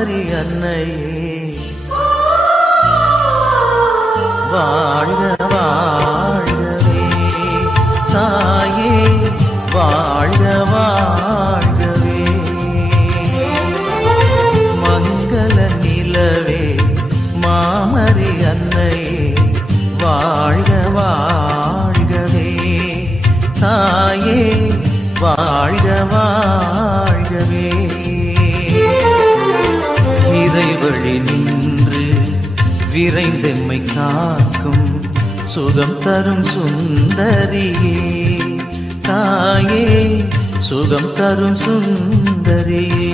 மாமரி அன்னையே வாழ்க வாழ்கவே, தாயே வாழ்க வாழ்கவே, மங்கள நிலவே மாமரி அன்னையே வாழ்க வாழ்கவே, தாயே வாழ்க வாழ்கவே. இறைவழி நின்று விரைந்தெம்மை காக்கும் சுகம் தரும் சுந்தரியே, தாயே சுகம் தரும் சுந்தரியே.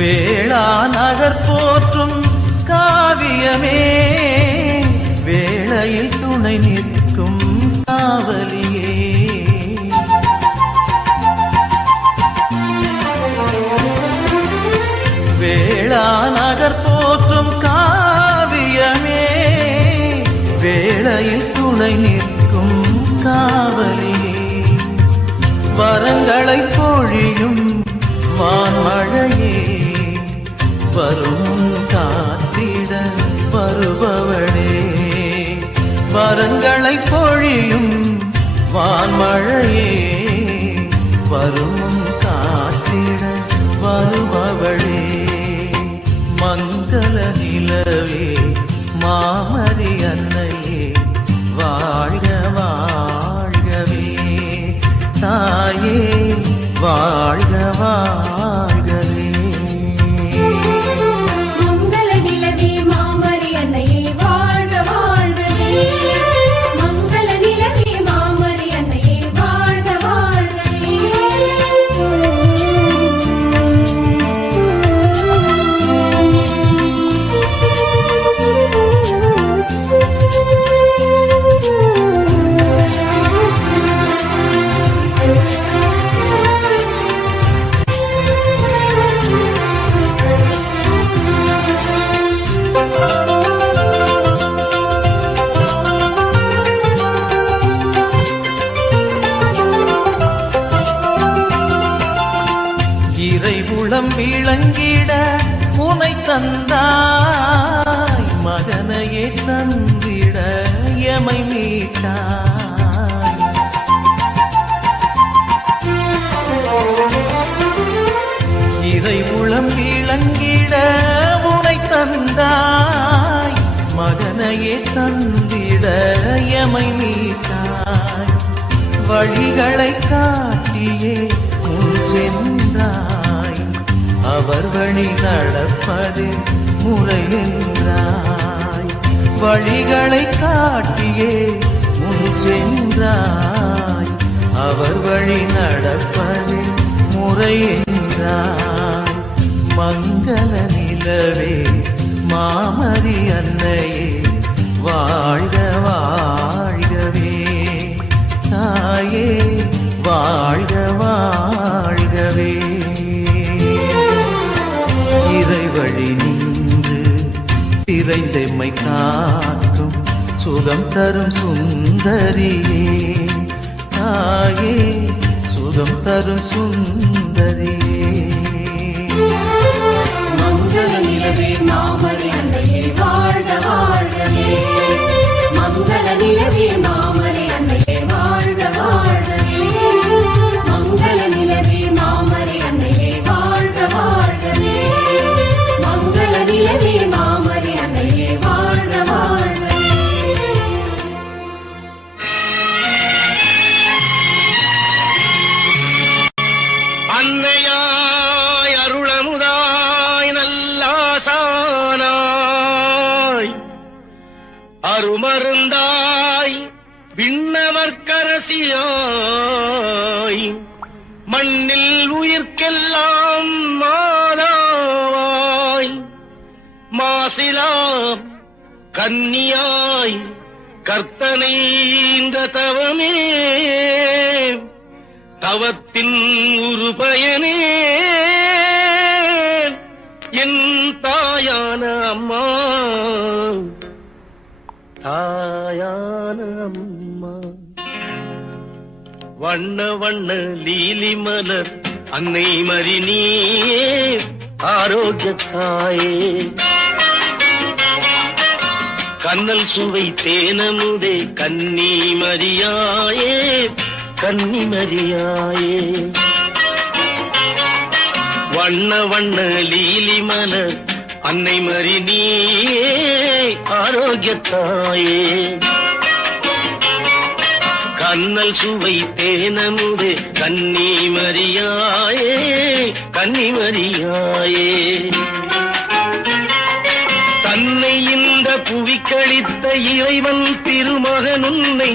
வேளா நகர் போற்றும் காவியமே, வேளையில் துணை நிற்கும் காவலியே, வேளா நகர் போற்றும் காவியமே, வேளையில் துணை நிற்கும் காவலியே, வரங்களை பொழியும் வான்மழையே, வரும் காத்திட வருபவளே, வரங்களை பொழியும் வான்மழையே, வரும் காத்திட வருபவளே, மங்கள நிலவே மாமரி அன்னையே வாழ்க வாழ்கவே, தாயே வாழ்க வாழ்கவே. இறைவுளம் விளங்கிட உனை தந்தாய், மகனையே தந்திட எமை மீட்டாய், இறைவுளம் விளங்கிட உனை தந்தாய், மகனையே தந்திட எமை மீட்டாய், வழிகளை காட்டியே முன் சென்றாய், அவர் வழி நடப்பது முறை என்றாய், வழிகளை காட்டியே முன் சென்றாய், அவர் வழி நடப்பது முறை என்றாய், மங்கள நிலவே மாமரி அன்னையே வாழ்க வாழ்கவே, தாயே வாழ்க வாழ்கவே. இறைவழி நின்று இறைந்தெம்மை காக்கும் சுகம் தரும் சுந்தரியே, தாயே சுகம் தரும் சுந்தரியே. மங்கள நிலவே மாமரி அன்னையே வாழ்க வாழ்கவே, மங்கள நிலவே மாமரி அன்னையே வாழ்க வாழ்கவே, மங்கள நிலவே மாமரி அன்னையே வாழ்க வாழ்கவே, மங்கள நிலவே மாமரி அன்னையே வாழ்க வாழ்கவே. அருமருந்தாய் விண்ணவர்க்கரசியாய் மண்ணில் உயிர்க்கெல்லாம் மாதாவாய் மாசிலாம் கன்னியாய் கர்த்தனை இந்த தவமே தவத்தின் ஒரு பயனே என் தாயான அம்மா தாயான அம்மா வண்ண வண்ண லீலி மலர் அன்னை மரினியே ஆரோக்கியத்தாயே கண்ணல் சுவை தேனமுதே கன்னி மரியாயே கன்னி மரியாயே வண்ண வண்ண லீலி மலர் அன்னை மரினியே ஆரோக்கியத்தாயே கண்ணல் சுவை தேனமுதே கன்னி மரியாயே கன்னி மரியாயே தன்னை இந்த புவிக்களித்த இறைவன் திருமகன் உன்னை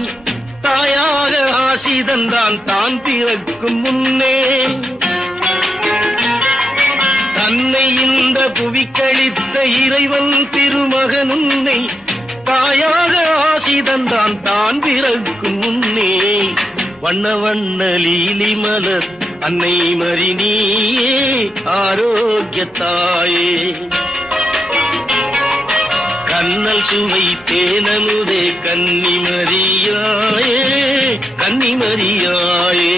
தாயாக ஆசி தந்தான் தான் பிறக்கும் முன்னே தன்னை இந்த புவிக்களித்த இறைவன் திருமகன் உன்னை தாயாக ஆசி தந்தான் தான் பிறக்கும் முன்னே வண்ண வண்ண லீலி மலர் அன்னை மரினியே ஆரோக்கியத்தாயே கண்ணல் சுவை தேனமுதே கன்னி மரியாயே கன்னி மரியாயே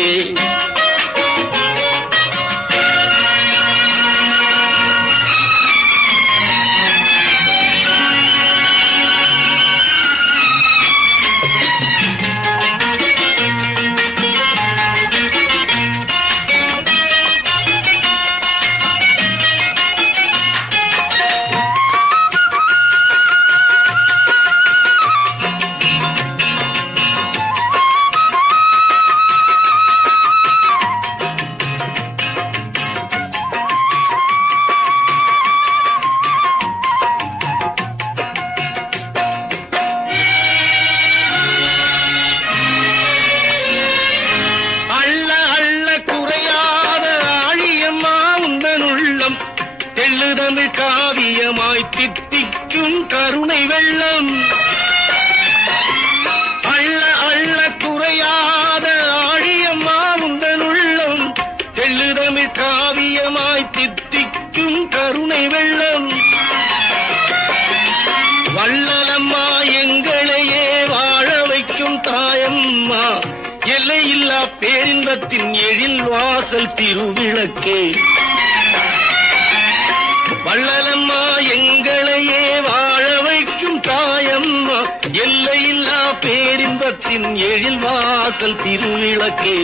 தெள்ளுதமிழ் காவியமாய் தித்திக்கும் கருணை வெள்ளம் அள்ள அள்ள குறையாத ஆழியம்மா உந்தன் உள்ளம் தெள்ளுதமிழ் காவியமாய் தித்திக்கும் கருணை வெள்ளம் வள்ளலம்மா எங்களையே வாழ வைக்கும் தாயம்மா எல்லையில்லா பேரின்பத்தின் எழில் வாசல் திருவிளக்கே வள்ளலம்மா எங்களையே வாழ வைக்கும் தாயம்மா எல்லையில்லா பேரின்பத்தின் எழில் வாசல் திருவிளக்கே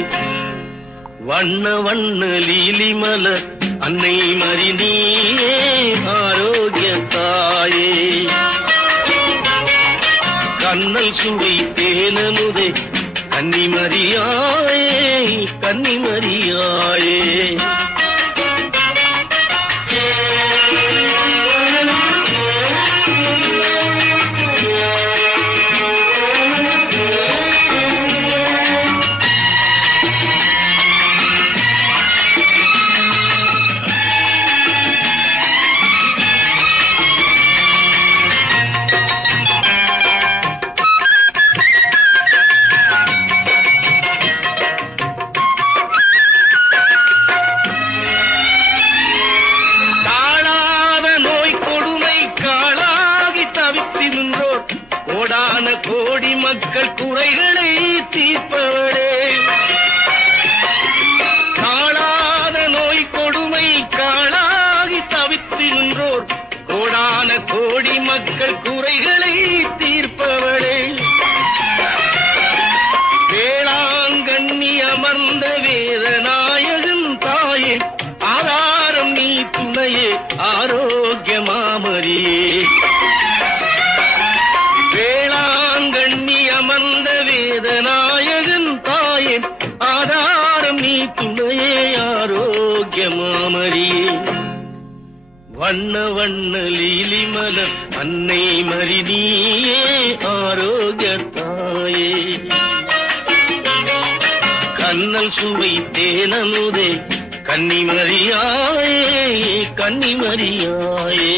வண்ண வண்ண லீலி மலர் அன்னை மரினியே ஆரோக்கியத்தாயே கண்ணல் சுவை தேனமுதே கன்னி மரியாயே கன்னி மரியாயே கோடான கோடி மக்கள் குறைகளை தீர்ப்பவளே காணாத நோய் கொடுமை காளாகி தவித்து நின்றோர் கோடான கோடி மக்கள் குறைகளை தீர்ப்பவளே வேளாங்கண்ணி அமர்ந்த வேதநாயகன் தாயே ஆதாரம் நீ துணையே ஆரோக்கியமாமரியே வேளாங்கண்ணி அமர்ந்த வேதநாயகன் தாயே ஆதாரம் நீ துணையே ஆரோக்கியமாமரியே வண்ண வண்ண லீலி மலர் அன்னை மரினியே ஆரோக்கியத்தாயே கண்ணல் சுவை தேனமுதே கன்னிமரியாயே கன்னிமரியாயே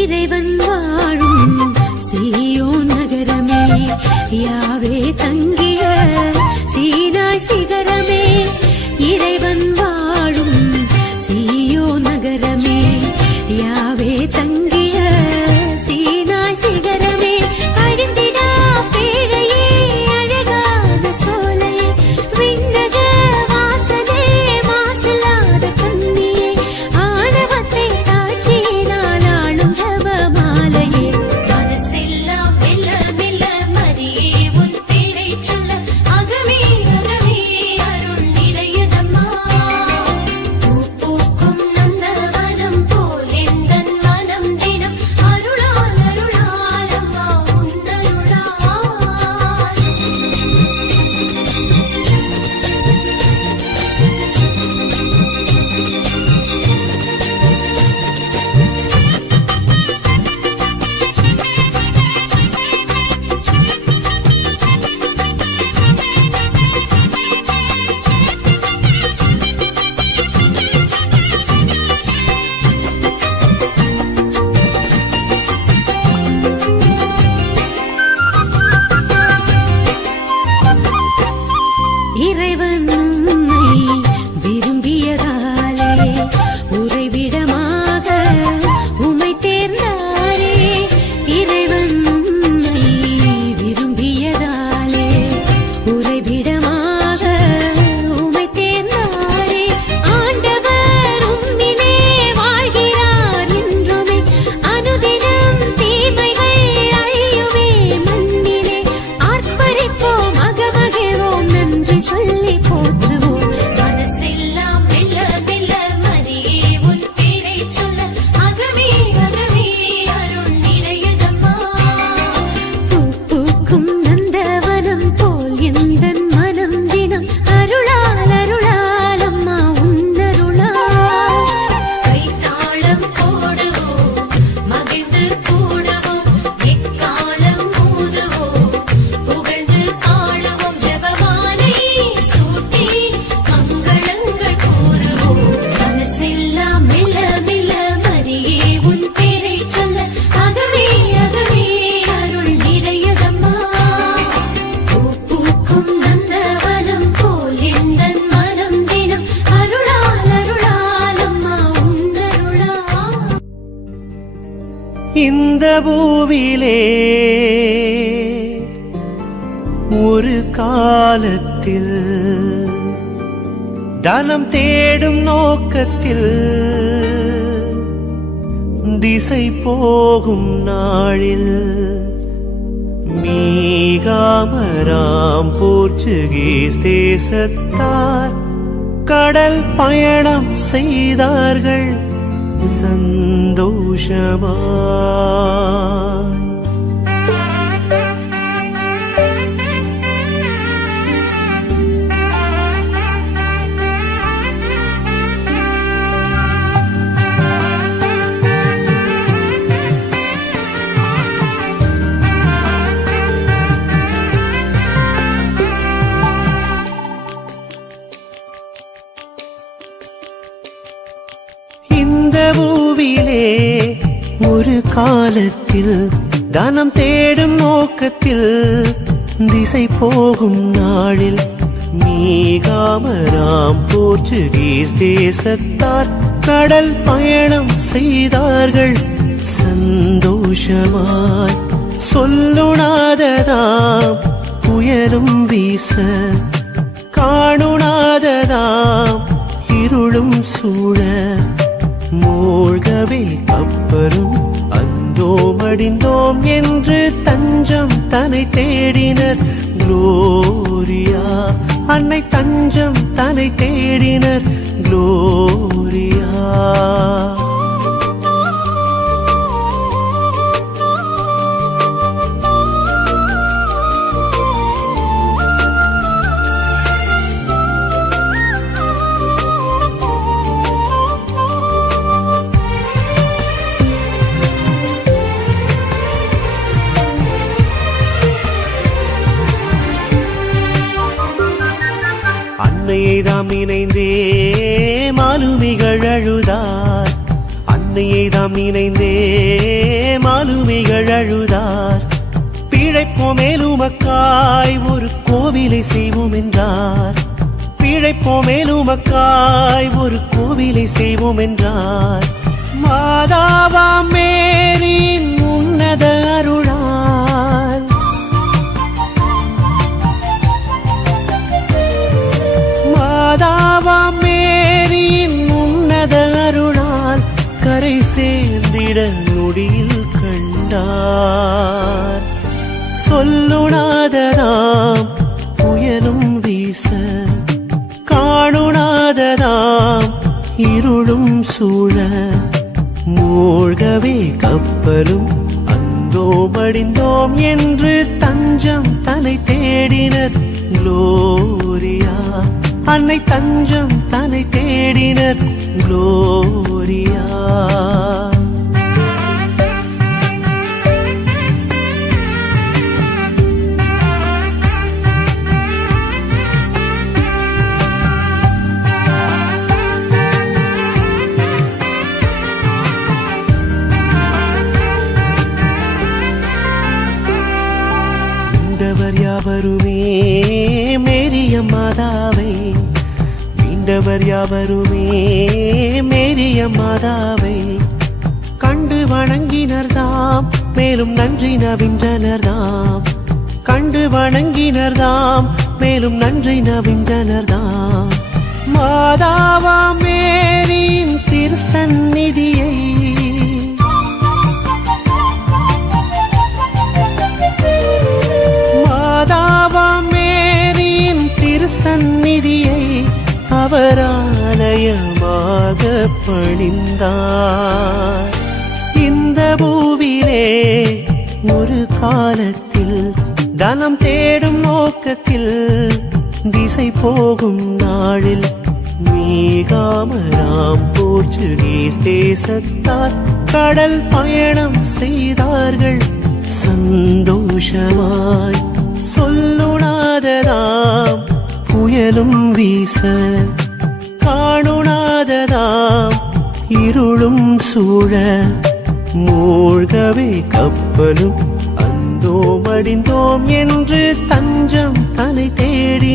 இறைவன் வாழும் சீயோன் நகரமே, யாவே தங்கிய சீனாய் சிகரமே. இறைவன் வாழும் சீயோன் நகரமே, யாவே தங்கிய சீனாய் சிகரமே. அழிந்திடா பேழையே, அழகான சோலையே, விண்ணக வாசலே, மாசில்லாத கன்னியே, ஆணவத்தை தாட்சியினால் ஆளும் ஜபமாலையே. மனசெல்லாம் மெல்ல மெல்ல மரியே உன் பேரை சொல்ல, அகமே அகமே அருள் நிறையுதம்மா. பூ பூக்கும் நந்தவனம் போல் எந்தன் மனம் தினம் அருளால் அருளால் அம்மா உன்னருளால். இறைவன் உம்மை விரும்பியதாலே, உறைவிடமாக உம்மை தேர்ந்தாரே. இறைவன் உம்மை விரும்பியதாலே, உறைவிடமாக உம்மை தேர்ந்தாரே. ஆண்டவர் உம்மிலே வாழ்கிறார் என்றுமே, அனுதினம் தீமைகள் அழியுமே மண்ணிலே. ஆர்ப்பரிப்போம் அகமகிழ்வோம், நன்றி சொல்லி போற்றுவோம். மனசெல்லாம் மெல்ல மெல்ல மரியே உன் பேரை சொல்ல, அகமே அகமே அருள் நிறையுதம்மா. பூ பூக்கும் நந்தவனம் போல் எந்தன் மனம் தினம் அருளால் அருளால் அம்மா உன்னருளால். கைத்தாளம் போடுவோம், மகிழ்ந்து கூடுவோம், எக்காலம் ஊதுவோம், புகழ்ந்து பாடுவோம், ஜெபமாலை சூட்டி மங்களங்கள் கூறுவோம். மனசெல்லாம் மெல்ல மெல்ல மரியே உன் பேரை சொல்ல, அகமே அகமே அருள் நிறையுதம்மா. பூ பூக்கும் நந்தவனம் போல் எந்தன் மனம் தினம் அருளால் அருளால் அம்மா உன்னருளால். இந்த பூவிலே ஒரு காலத்தில் காலத்தில் தனம் தேடும் நோக்கத்தில் திசை போகும் நாளில் மீகாமராம் போர்ச்சுகீஸ் தேசத்தார் கடல் பயணம் செய்தார்கள் சந்தோஷமாய். இந்த பூவிலே ஒரு காலத்தில் தனம் தேடும் நோக்கத்தில் திசை போகும் நாளில் மீகாமராம் போர்ச்சுகீஸ் தேசத்தார் கடல் பயணம் செய்தார்கள் சந்தோஷமாய். சொல்லுணாததாம் புயலும் வீச, காணுணாததாம் இருளும் சூழ, மூழ்கவே கப்பரும் அந்தோ மடிந்தோம் என்று தஞ்சம் தன்னை தேடினர் குளோரியா. அன்னை தஞ்சம் தன்னை தேடினர் குளோரியா. அன்னையை தாம் நினைந்தே மாலுமிகள் அழுதார். அன்னையை தாம் நினைந்தே மாலுமிகள் அழுதார். பிழைப்போம் மேலுமக்காய் ஒரு கோவிலை செய்வோம் என்றார். பிழைப்போம் மேலுமக்காய் ஒரு கோவிலை செய்வோம் என்றார். மாதாவாம் மேரின் உன்னத அருளால் மாதாவாம் மேரின் உன்னத அருளால் கரை சேர்ந்திட நொடியில் கண்டார். சொல்லுணாததாம் புயலும் வீச, காணுணாததாம் இருளும் சூழ, மூழ்கவே கப்பலும் அந்தோ மடிந்தோம் என்று தஞ்சம் தன்னை தேடினர் குளோரியா. அன்னை தஞ்சம் தன்னை தேடினர் குளோரியா. மீண்டவர் யாவருமே மேரிய மாதாவை, மீண்டவர் யாவருமே மேரிய மாதாவை கண்டு வணங்கினர்தாம் மேலும் நன்றி நவின்றனர்தாம். கண்டு வணங்கினர்தாம் மேலும் நன்றி நவின்றனர்தாம். மாதாவா மேரின் திருசந்நிதியை மேரின் திருசந்நிதியை அவராலயமாக பணிந்தார். இந்த பூவிலே ஒரு காலத்தில் தனம் தேடும் நோக்கத்தில் திசை போகும் நாளில் மீகாமராம் போர்ச்சுகீஸ் தேசத்தார் கடல் பயணம் செய்தார்கள் சந்தோஷமாய். சொல்லுணாததாம் புயலும் வீச, காணுணாததாம் இருளும் சூழ, மூழ்கவே கப்பலும் அந்தோ மடிந்தோம் என்று தஞ்சம் தன்னை தேடி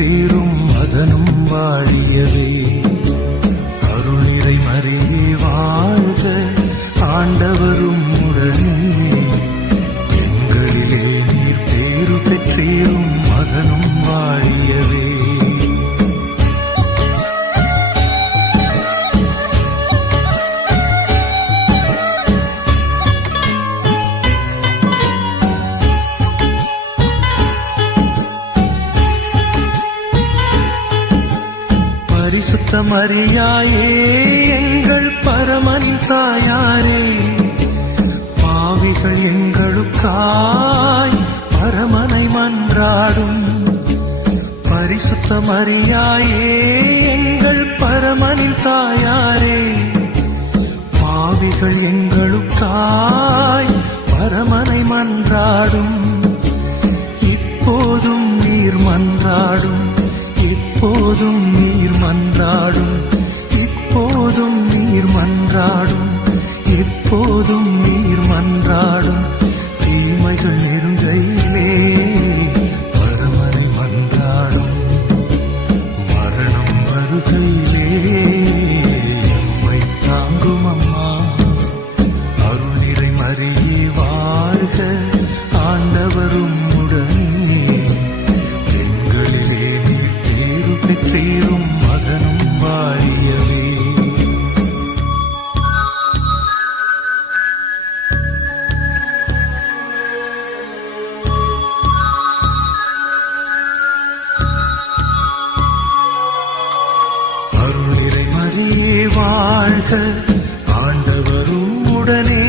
பெற்றேறும் மகனும் வாழியவே. அருளிறை மறியே வாழ்க ஆண்டவரும் உடனே. எங்களிலே நீர் பேரு பெற்றேறும் மகனும் வாழியவே. பரிசுத்த மரியாயே எங்கள் பரமனின் தாயாரே, பாவிகள் எங்களுக்காய் பரமனை மன்றாடும். பரிசுத்த மரியாயே எங்கள் பரமனின் தாயாரே, பாவிகள் எங்களுக்காய் பரமனை மன்றாடும். இப்போதும் நீர் மன்றாடும், இப்போதும் நீர் மன்றாடும், இப்போதும் நீர் மன்றாடும், இப்போதும் நீர் மன்றாடும். தீமைகள் நெருங்கையிலே பரமனை மன்றாடும், மரணம் வருகையிலே எம்மை தாங்கும் அம்மா. அருள்நிறை மரியே வாழ்க ஆண்டவரும் உடனே. எங்களிலே நீர் பேரு பெற்றேறும் மகனும் வாழியவே. அருள்நிறை மரியே வாழ்க ஆண்டவரும் உடனே.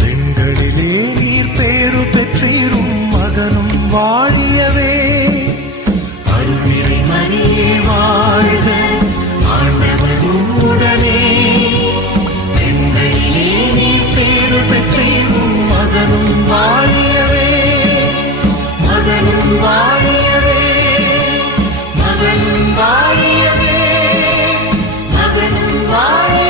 பெண்களிலே நீர் பேரு பெற்றீரும் மகனும் வாழியவே. அருள்நிறை மரியே வாழ்க ஆண்டவரும் உடனே. பெண்களிலே நீர் பேரு பெற்றீரும் மகனும் வாழியவே. மகனும் வாழியவே, மகனும் வாழியவே, மகனும் வாழியவே.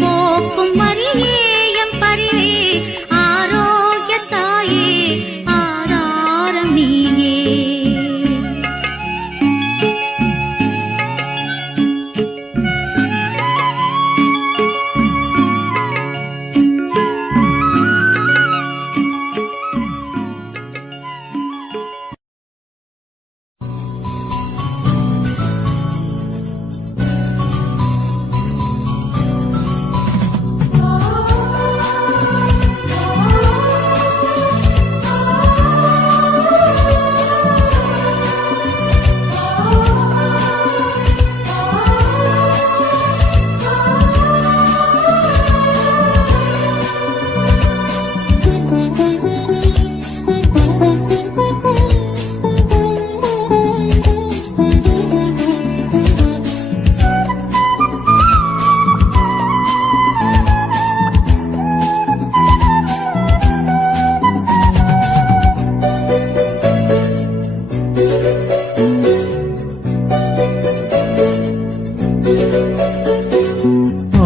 போக்கும் மரியேயம் பரிவே ஆரோக்கிய தாயே ஆதாரம் நீயே.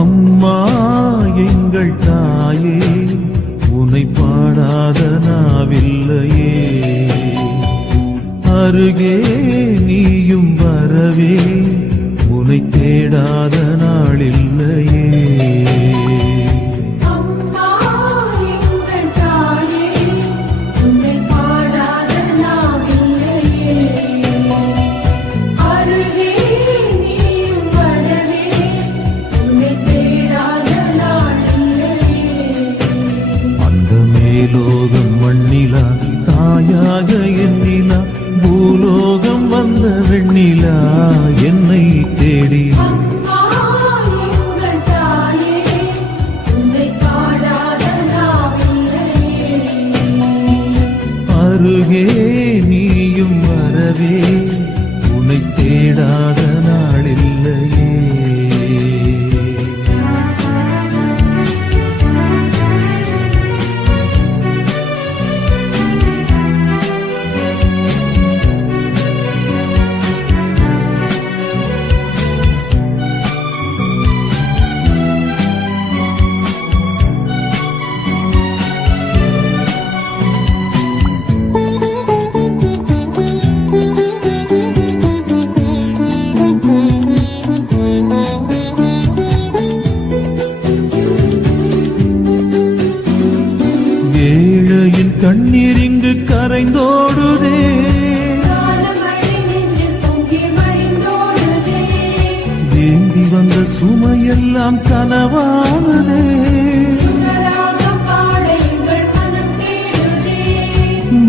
அம்மா எங்கள் தாயே உன்னை பாடாத நாவில்லையே, அருகே நீயும் வரவே உன்னை தேடாத நாளில்லையே. அம்மா எங்கள் தாயே உன்னை பாடாத நாவில்லையே, அருகே நீயும் வரவே உன்னை தேடாத நாளில்லையே. அந்த மேலோகம் மண்ணிலா தாயாக எண்ணிலா, பூலோகம் வந்த வெண்ணிலா என்னை தேடி. அம்மா எங்கள் தாயே உன்னை பாடாத நாவில்லையே, அருகே நீயும் வரவே உன்னை தேடாத நாளில்லையே. ஏழையின் கண்ணீர் இங்கு கரைந்தோடுதே, காலமழை நெஞ்சில் பொங்கி வழிந்தோடுதே, ஏந்தி வந்த சுமையெல்லாம் கனவானதே. சுகராகம் பாட எங்கள் மனம் தேடுதே.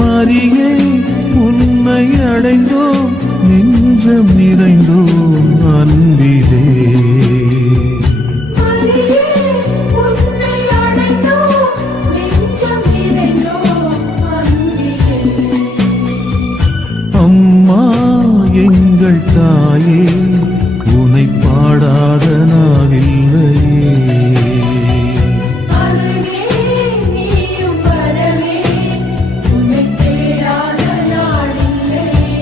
மரியே உன்னை அடைந்தோம், நெஞ்சம் நிறைந்தோம் அன்பிலே. மரியே உன்னை அடைந்தோம், நெஞ்சம் நிறைந்தோம் அன்பிலே. அம்மா எங்கள் தாயே உன்னை பாடாத நாவில்லையே, அருகே நீயும் வரவே உன்னை தேடாத நாளில்லையே.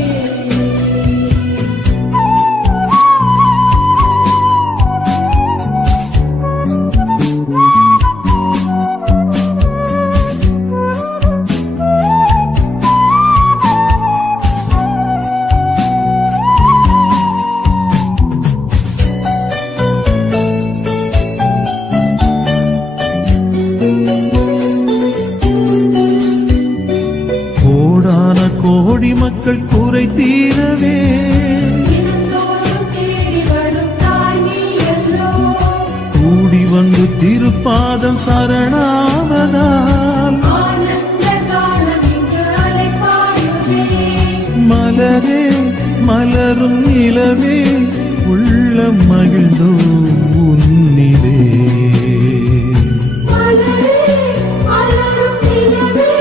கோடான கோடி மக்கள் குறை தீரவே, தினந்தோறும் தேடி வரும் தாய் நீயல்லோ, கூடி வந்து திருப்பாதம் சரணாவதால். ஆனந்த காலம் இங்கு அலைபாயுதே. மலரே மலரும் நிலவே உள்ளம் மகிழ்ந்தோம் உன்னிலே. மலரே மலரும் நிலவே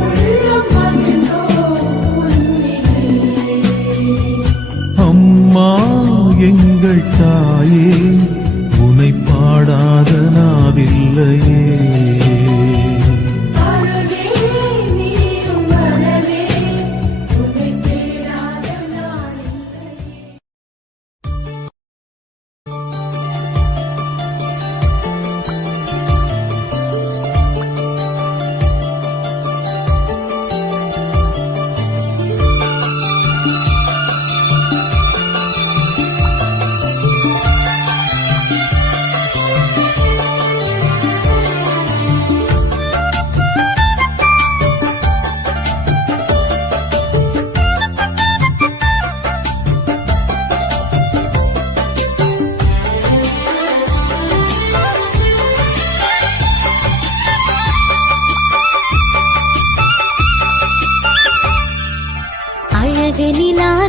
உள்ளம் மகிழ்ந்தோம் உன்னிலே. அம்மா எங்கள் தாயே உன்னை பாடாத நாவில்லையே, அருகே நீயும் வரவே உன்னை தேடாத நாளில்லையே.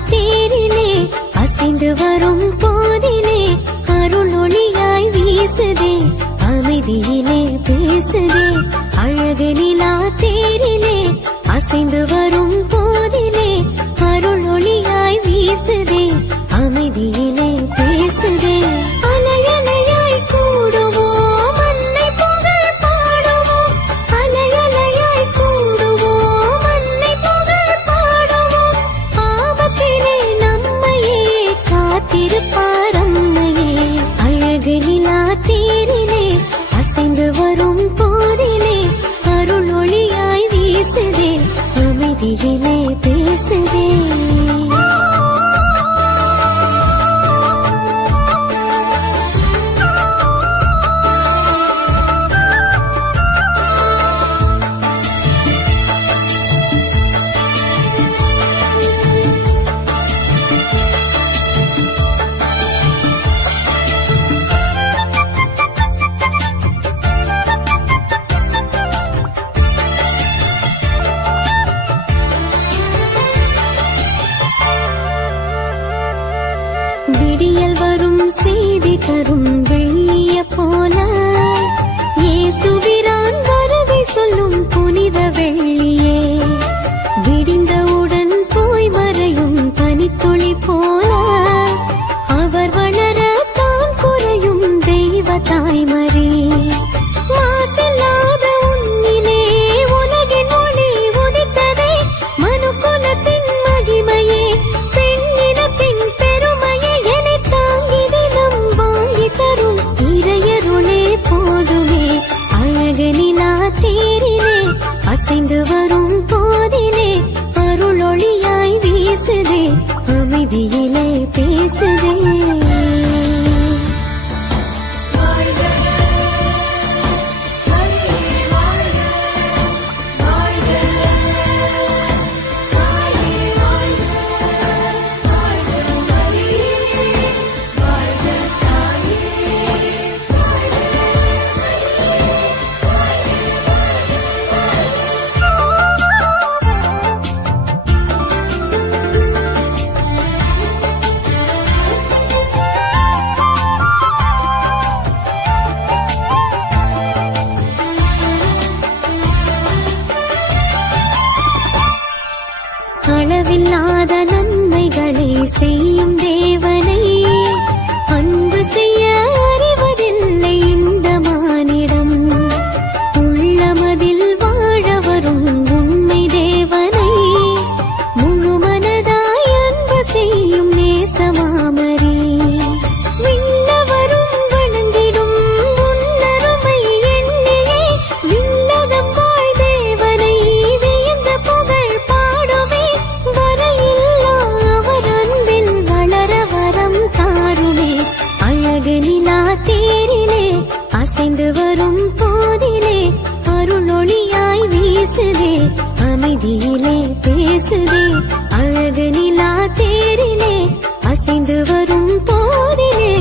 தேரிலே அசைந்து வரும் போதிலே அருள் ஒளியாய் வீசுதே அமைதியிலே பேசுதே அழகு நிலா தேரிலே அசைந்து வரும் போதிலே அருள் ஒளியாய் வீசுதே அமைதியிலே பேசுதே அலையலையாய் கூடுவோம் அன்னை புகழ் பாடுவோம் அலையலையாய் கூடுவோம் அன்னை புகழ் பாடுவோம் ஆபத்திலே நம்மையே காத்திருப்பார் அம்மையே அழகு நிலா தேரிலே அசைந்து வரும் போதிலே அருள் ஒளியாய் வீசுதே அமைதியிலே பேசுதே விடியல் வரும் செய்தி தரும் வெள்ளிய போல இயேசுவிரான் வருகை சொல்லும் புனித வெள்ளியே விடிந்தவுடன் போய் மறையும் பனித்துளி போல அவர் வளர தான் குறையும் தெய்வ தாய்மரே மாசில்லாத உன்னிலே உலகின் ஒளி உதித்ததே மனுக்குலத்தின் மகிமையே பெண்ணினத்தின் பெருமையை என்னை தாங்கி தினம் வாங்கி தரும் இறையருளே போதுமே அழகு நிலா தேரிலே அசைந்து வரும் போதிலே அருள் ஒளியாய் வீசுதே அமைதியிலே பேசுதே அளவில்லாத நன்மைகளை செய்யும் தேவனை அன்பு செய்ய அறிவதில்லை இந்த மானிடம் உள்ளமதில் வாழ வரும் உண்மை தேவனை முழுமனதாய் அன்பு செய்யும் நேசமாமரே விண்ணவரும் வணங்கிடும் உன்னருமை எண்ணியே விண்ணகம் வாழ் தேவனை வியந்த புகழ் பாடுவே வரையில்லா அவர் அன்பில் வளர வரம் தாருமே அழகு நிலா தேரிலே அசைந்து வரும் போதிலே அருள் ஒளியாய் வீசுதே அமைதியிலே பேசுதே அழகு நிலா தேரிலே அசைந்து வரும் போதிலே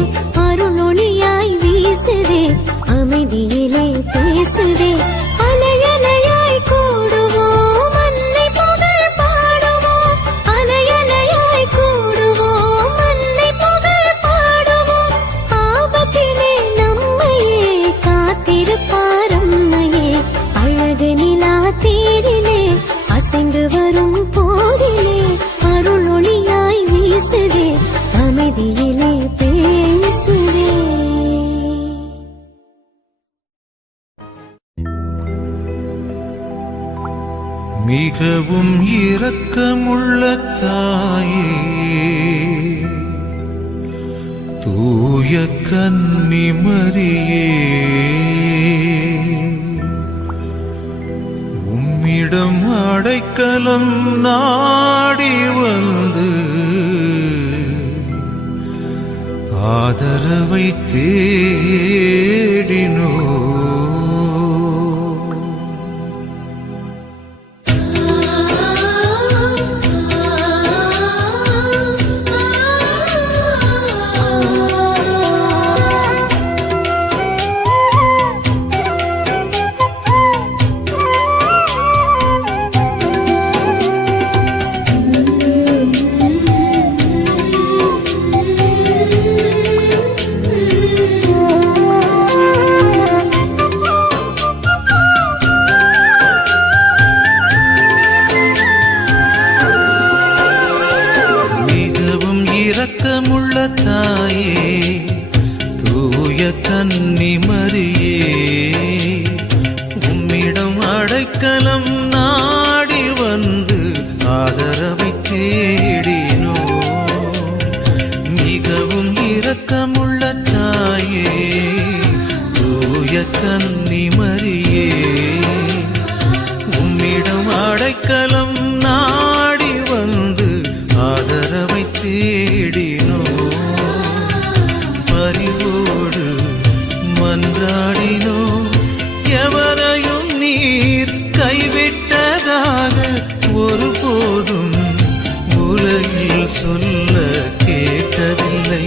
அருள் ஒளியாய் வீசுதே அமைதியிலே பேசுதே அலையலையாய் கூடுவோம் அன்னை புகழ் பாடுவோம் அலையலையாய் கூடுவோம் அன்னை புகழ் பாடுவோம் ஆபத்திலே நம்மையே காத்திருப்பார் அம்மையே அழகு நிலா தேரிலே அசைந்து வரும் போதிலே அருள் ஒளியாய் வீசுதே அமைதியிலே பேசுதே மிகவும் இரக்கமுள்ள தாயே தூய கன்னி மரியே உம்மிடம் அடைக்கலம் நாடி வந்து ஆதரவை தேடினோ கன்னி மரியே உம்மிடம் அடைக்கலம் நாடி வந்து ஆதரவை தேடினோ பரிவோடு மன்றாடினோ எவரையும் நீர் கைவிட்டதாக ஒருபோதும் உலகில் சொல்ல கேட்டதில்லை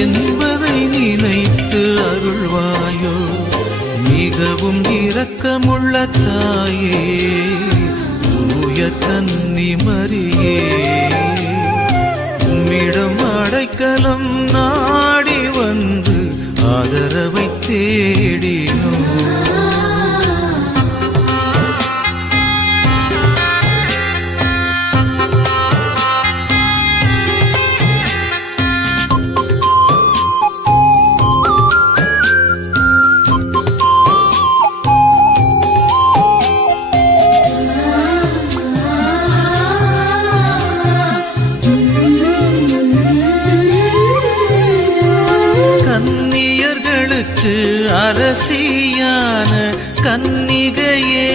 என்பதை நினைத்து அருள்வாயோ மிகவும் இரக்கமுள்ள தாயே தூய கன்னி மரியே உம்மிடம் அடைக்கலம் நாடி வந்து ஆதரவை தேடினோ கன்னியர்களுக்கு அரசியான கன்னிகையே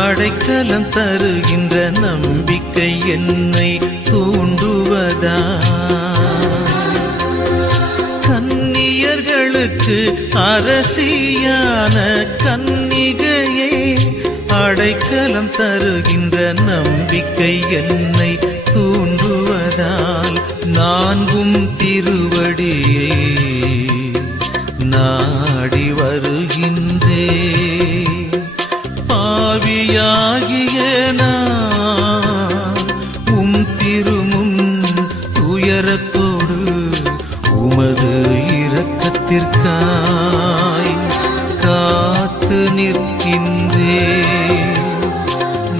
அடைக்கலம் தருகின்ற நம்பிக்கை என்னை தூண்டுவதா கன்னியர்களுக்கு அரசியான கன்னிகையே அடைக்கலம் தருகின்ற நம்பிக்கை என்னை தூண்டுவதால் நான்கும் திருவடியை நாடி வருகின்றே பாவியாகிய நான் உம் திருமுன் துயரத்தோடு உமது இரக்கத்திற்காய் காத்து நிற்கின்றே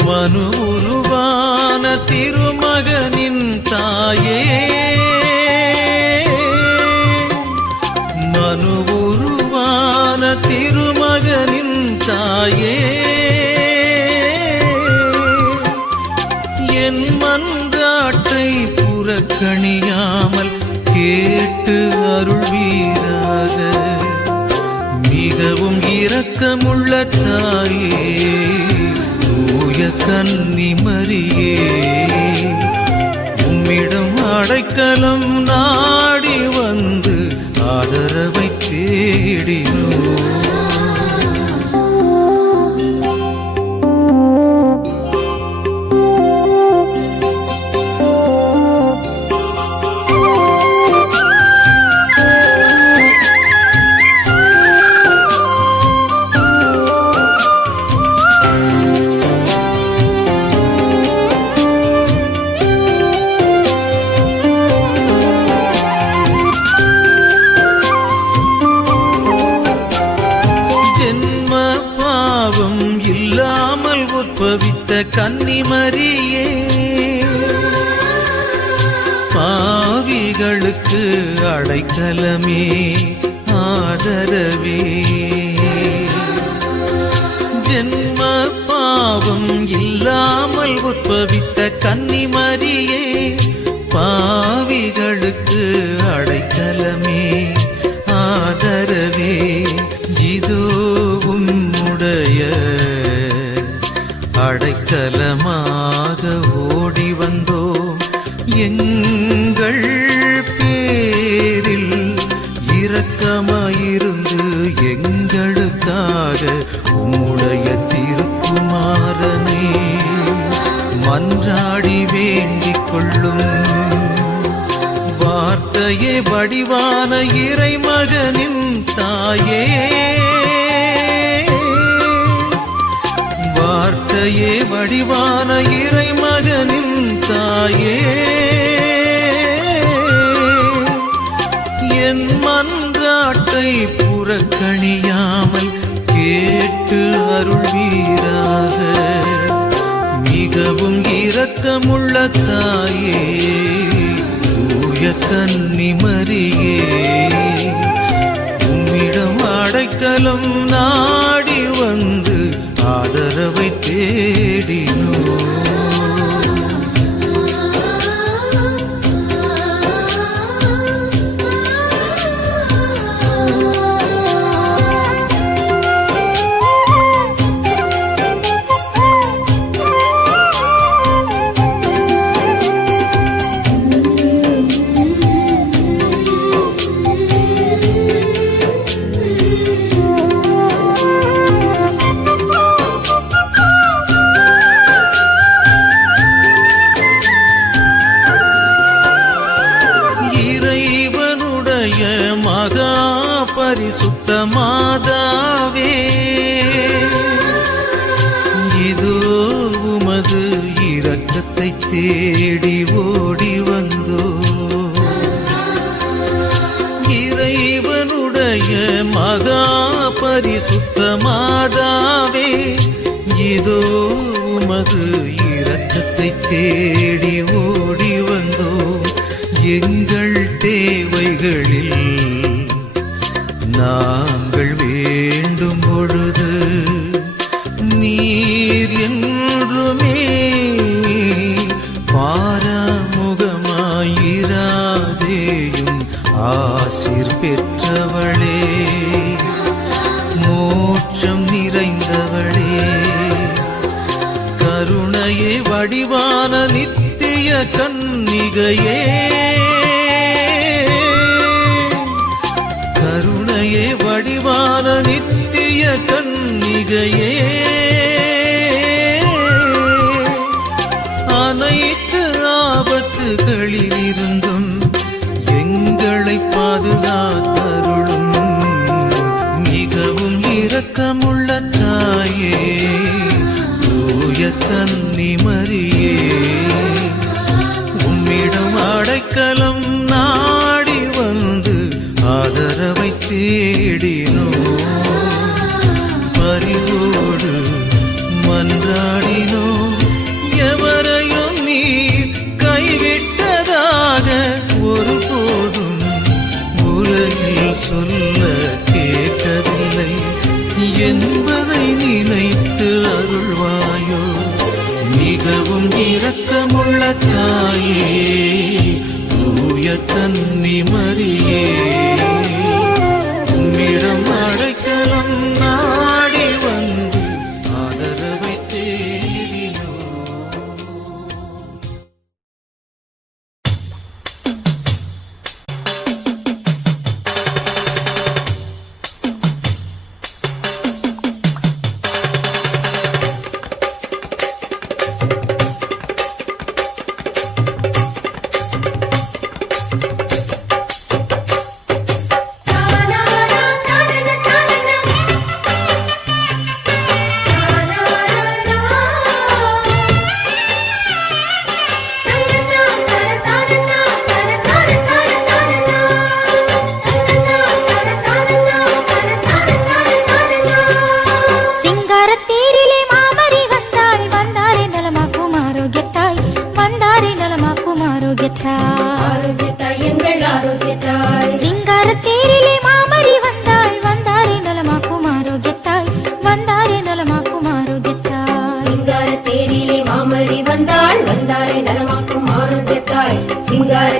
மனு உருவான திருமகனின் தாயே மனு உருவான திருமகனின் தாயே என் மன்றாட்டை புறக்கணியாமல் கேட்டு அருள்வீராக மிகவும் இரக்கமுள்ள தாயே தூய கன்னி மரியே உம்மிடம் அடைக்கலம் நாடி வந்து ஆதரவை தேடினோ இல்லாமல் உற்பவித்த கன்னி மரியே பாவிகளுக்கு அடைக்கலமே ஆதரவே ஜென்ம பாவம் இல்லாமல் உற்பவித்த கன்னி மரியே பாவிகளுக்கு அடைக்கலமே ஆதரவே இதோ உம்முடைய அடைக்கலமாக ஓடி வந்தோ எங்கள் பேரில் இரக்கமாயிருந்து எங்களுக்காக உம்முடைய திருக்குமாரனே மன்றாடி வேண்டிக் கொள்ளும் வார்த்தையே வடிவான இறைமகனின் தாயே வார்த்தையே வடிவான இறைமகனின் தாயே என் மன்றாட்டை புறக்கணியாமல் கேட்டு அருள்வீராக மிகவும் இரக்கமுள்ள தாயே தூய கன்னி மரியே உம்மிடம் அடைக்கலம் நாடி வந்து ஆதரவை தேடினோ பரிசுத்த மாதாவே இதோ உமது இரக்கத்தை தேடி ஓடி வந்தோ இறைவனுடைய மகா பரிசுத்த மாதாவே இதோ உமது இரக்கத்தை தேடி ஓடி வந்தோ எங்கள் தேவைகளில் நாங்கள் வேண்டும் பொழுது நீர் என்றுமே பாராமுகமாயிராதேயும் ஆசீர் பெற்றவளே மோட்சம் நிறைந்தவளே கருணையே வடிவான நித்திய கன்னிகையே கருணையே வடிவான நித்திய கன்னிகையே அனைத்து ஆபத்துகளிலிருந்தும் எங்களை பாதுகாத்தருளும் மிகவும் இரக்கமுள்ள தாயே தூய கன்னி மரியே உம்மிடம் அடைக்கலம் நாடி வந்து ஆதரவை தேடினோ பரிவோடு மன்றாடினோ எவரையும் நீ கைவிட்டதாக ஒருபோதும் உலகில் சொல்ல கேட்கவில்லை என்பதை நினைத்து அருள்வாயோ மிகவும் இரக்கமுள்ள தாயே தூய கன்னி மரியே உம்மிடம் அடைக்கலம் நாடி வந்து ஆதரவை தேடினோ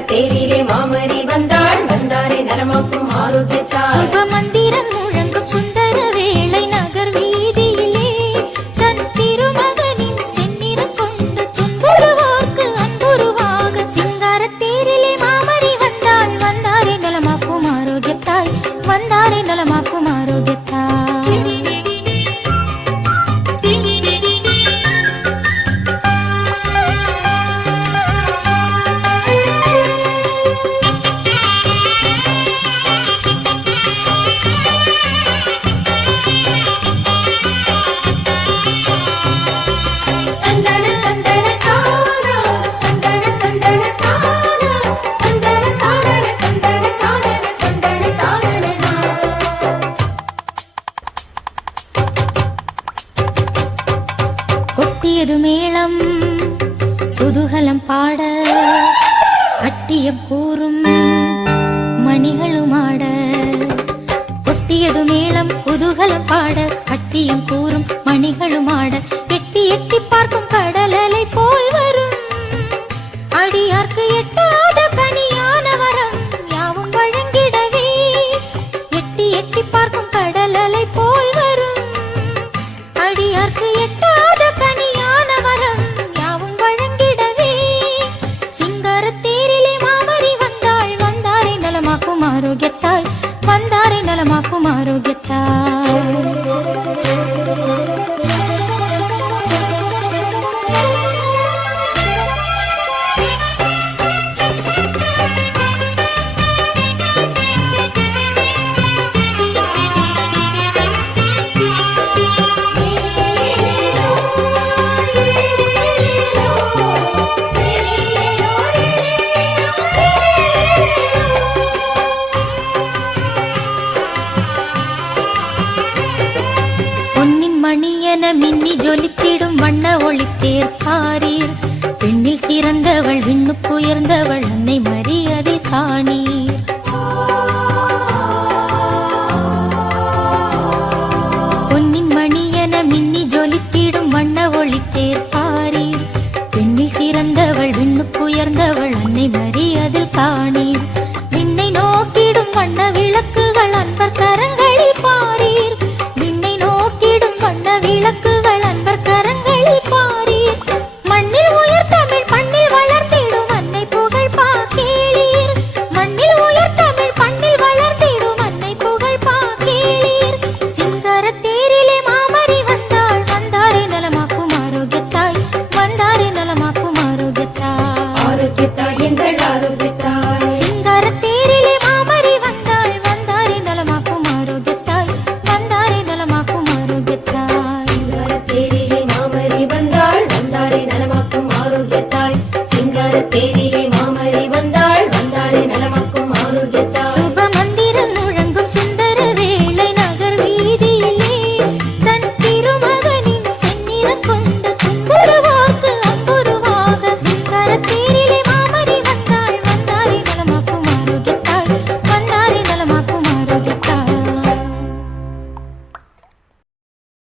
தேரிலே மாமரி வந்தாள் வந்தாரே நலமாக்கும் ஆரோக்கியத்தாய் சுப மந்திரம் முழங்கும் சுந்தர வேளை நகர் வீதியிலே தன் திருமகனின் செந்நிறம் கொண்டு துன்புறுவோர்க்கு அன்புருவாக சிங்கார தேரிலே மாமரி வந்தாள் வந்தாரே நலமாக்கும் ஆரோக்கியத்தாய் வந்தாரே நலமாக்கும் ஆரோக்கியத்தாய் கொட்டியது மேளம் குதூகலம் பாட கட்டியம் கூறும் மணிகளும் ஆட கொட்டியது மேளம் குதூகலம் பாட கட்டியம் கூறும் மணிகளும் ஆட எட்டி எட்டி பார்க்கும் கடலலை போல் வரும் அடியார்க்கு எட்டாத கனியான வரம் யாவும் வழங்கிடவே எட்டி எட்டி பார்க்கும் கடலலை போல் வரும் அடியார்க்கு எட்டாத கனியான வரம் யாவும் வழங்கிடவே சிங்கார தேரிலே மாமரி வந்தாள் வந்தாரே நலமாக்கும் ஆரோக்கியத்தாய் வந்தாரே நலமாக்கும் ஆரோக்கியத்தாய் மணியன மின்னி ஜொலித்திடும் வண்ண ஒளித்தேர் பாரீர். பெண்ணில் சிறந்தவள் விண்ணுக்குயர்ந்தவள் அன்னை மரியதை காணீர். பொன்னின் மணியன மின்னி ஜொலித்திடும் வண்ண ஒளித்தேர் பாரீர். பெண்ணில் சிறந்தவள் விண்ணுக்குயர்ந்தவள் அன்னை மரியதில் காணீர். விண்ணை நோக்கிடும் வண்ண விளக்குகள் அன்பர் கரங்களில் பாரீர். விண்ணை நோக்கிடும் வண்ண விளக்குகள் அன்பர் கரங்களில் பாரீர். மண்ணில் உயர் தமிழ் பண்ணில் வளர்ந்திடும் அன்னை புகழ் பாக்கேளீர். மண்ணில் உயர் தமிழ் பண்ணில் வளர்ந்திடும் அன்னை புகழ் பாக்கேளீர். சிங்கார தேரிலே மாமரி வந்தாள் வந்தாரே நலமாக்கும் ஆரோக்கியத்தாய். வந்தாரே நலமாக்கும் ஆரோக்கியத்தாய். ஆரோக்கியத்தாய் எங்கள் ஆரோக்கியத்தாய். சிங்கார தேரிலே மாமரி வந்தாள் வந்தாரே நலமாக்கும் ஆரோக்கியத்தாய். வந்தாரே நலமாக்கும் ஆரோக்கியத்தாய். சிங்கார தேரிலே மாமரி வந்தாள் வந்தாரே நலமாக்கும் ஆரோக்கியத்தாய். சிங்கார தேரிலே